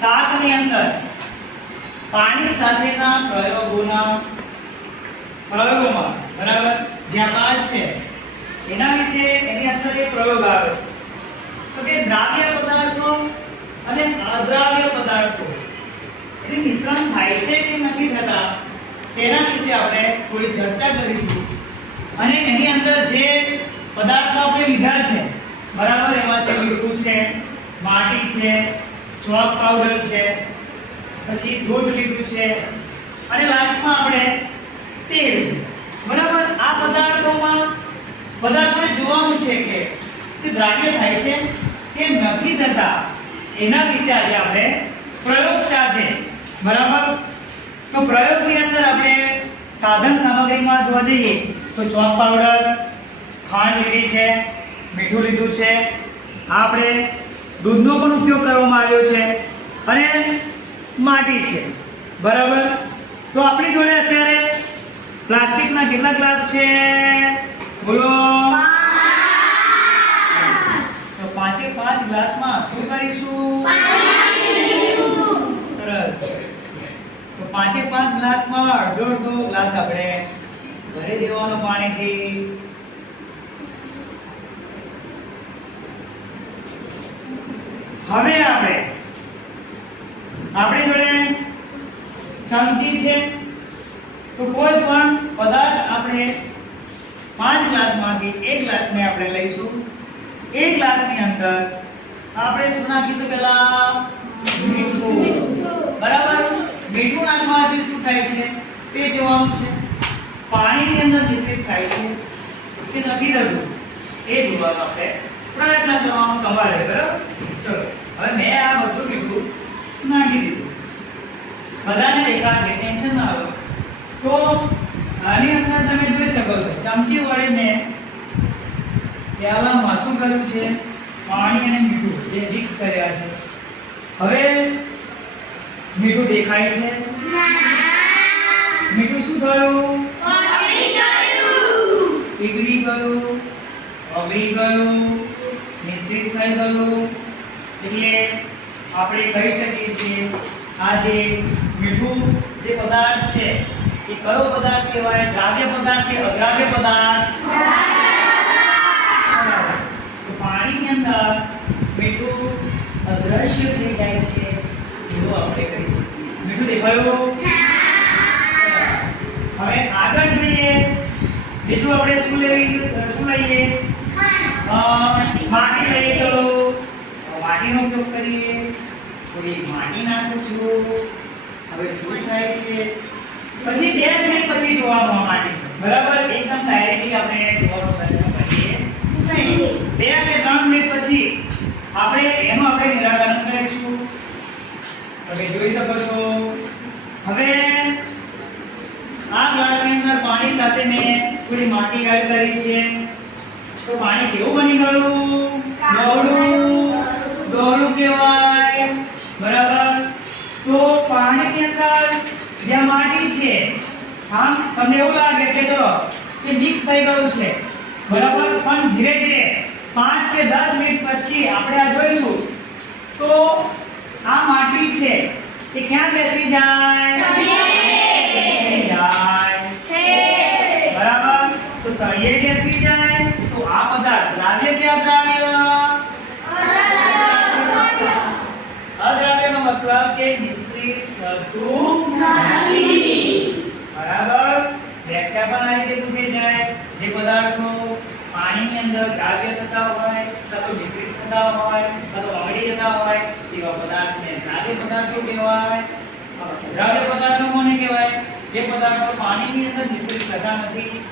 7 ની અંદર પાણી સાથેના પ્રયોગોમાં બરાબર જ્યાં પાઠ છે એના વિશે એની અંદર એક પ્રયોગ આવે છે તો કે દ્રાવ્ય પદાર્થો અને અદ્રાવ્ય પદાર્થો એનું મિશ્રણ થાય છે કે નથી થતા તેના વિશે આપણે થોડી ચર્ચા કરીશું અને એની અંદર જે પદાર્થો આપણે લીધા છે બરાબર એમાં છે મીઠું છે માટી છે ચોક પાવડર છે પછી દૂધ લીધું છે અને લાસ્ટમાં આપણે તેલ છે બરાબર આ પદાર્થોને જોવાનું છે કે દ્રાવ્ય થાય છે કે નથી થતા એના વિશે આજે આપણે પ્રયોગ સાથે બરાબર તો પ્રયોગની અંદર આપણે સાધન સામગ્રીમાં જોવા જઈએ તો ચોક પાવડર ખાંડ લીધી છે મીઠું લીધું છે આપણે દૂધનો પણ ઉપયોગ કરવામાં આવ્યો છે અને માટી છે બરાબર તો આપણી જોડે અત્યારે પ્લાસ્ટિકના કેટલા ગ્લાસ છે બોલો તો 5 ગ્લાસમાં શું કરીશું સરસ તો 5 ગ્લાસમાં અડધો ગ્લાસ આપણે ભરી દેવાનો પાણીથી હવે આપણી જોડે ચમચી છે તો કોઈ પણ પદાર્થ આપણે 5 ગ્લાસમાંથી 1 ગ્લાસને આપણે લઈશું 1 ગ્લાસની અંદર આપણે શું નાખીશું પહેલા મીઠું બરાબર મીઠું નાખવાથી શું થાય છે તે જોવાનું છે પાણીની અંદર મિશ્રિત થાય છે કે નથી થતું એ જોવાનું આપણે પ્રયત્ન કરવાનો તમારે બરાબર ચલો હવે મેં આ બધું મીઠું નાખી દીધું બધાને દેખાશે ટેન્શન ના લો તો આની અંદર તમે જોઈ શકો છો ચમચી વડે મેં પ્યાલામાં શું કર્યું છે પાણી અને મીઠું જે મિક્સ કર્યા છે હવે મીઠું દેખાય છે મીઠું શું થયું પીગળી ગયું ઓગળી ગયું મિશ્રિત થઈ ગયું એટલે આપણે કહી શકીએ છીએ આ જે મીઠું જે પદાર્થ છે એ કયો પદાર્થ કહેવાય દ્રાવ્ય પદાર્થ કે અદ્રાવ્ય પદાર્થ તો પાણીની અંદર મીઠું અદ્રશ્ય થઈ જાય છે એવું આપણે કહી શકીએ છીએ મીઠું દેખાયું હવે આગળ જોઈએ બીજું આપણે શું લઈએ માટી લઈએ ચલો માટીનો ઉપયોગ કરીએ થોડી માટી નાખું છું હવે શું થાય છે પછી 2 મિનિટ પછી જોવાનું આ માટી બરાબર એકદમ ડાયરેક્ટલી આપણે જોવાનો પ્રયત્ન કરીએ નહીં 2 કે 3 મિનિટ પછી આપણે એનું આપણે નિરાકરણ કરીશું તમે જોઈ શકો છો હવે આ ગ્લાસની અંદર પાણી સાથે મેં થોડી માટી એડ કરી છે તો પાણી કેવું બની ગયું દોડું કહેવાય બરાબર તો પાણીની અંદર જે માટી છે આમ તમને એવું લાગે કે ચલો કે મિક્સ થઈ ગયું છે બરાબર પણ ધીરે ધીરે 5 કે 10 મિનિટ પછી આપણે આ જોઈશું તો આ માટી છે એ ક્યાં બેસી જાય બરાબર તો તળિયે બેસી જાય તો આ પદાર્થ દ્રાવ્ય કે અદ્રાવ્ય અદ્રાવ્યનો મતલબ કે મિશ્રિત થતું નથી બરાબર વ્યાખ્યા પણ આ રીતે પૂછાઈ જાય જે પદાર્થો પાણીની અંદર દ્રાવ્ય થતા હોય અથવા તો મિશ્રિત થતા હોય અથવા તો ઓગળી જતા હોય તેવા પદાર્થને દ્રાવ્ય પદાર્થો કહેવાય દ્રાવ્ય પદાર્થો કોને કહેવાય જે પદાર્થો પાણીની અંદર મિશ્રિત થતા નથી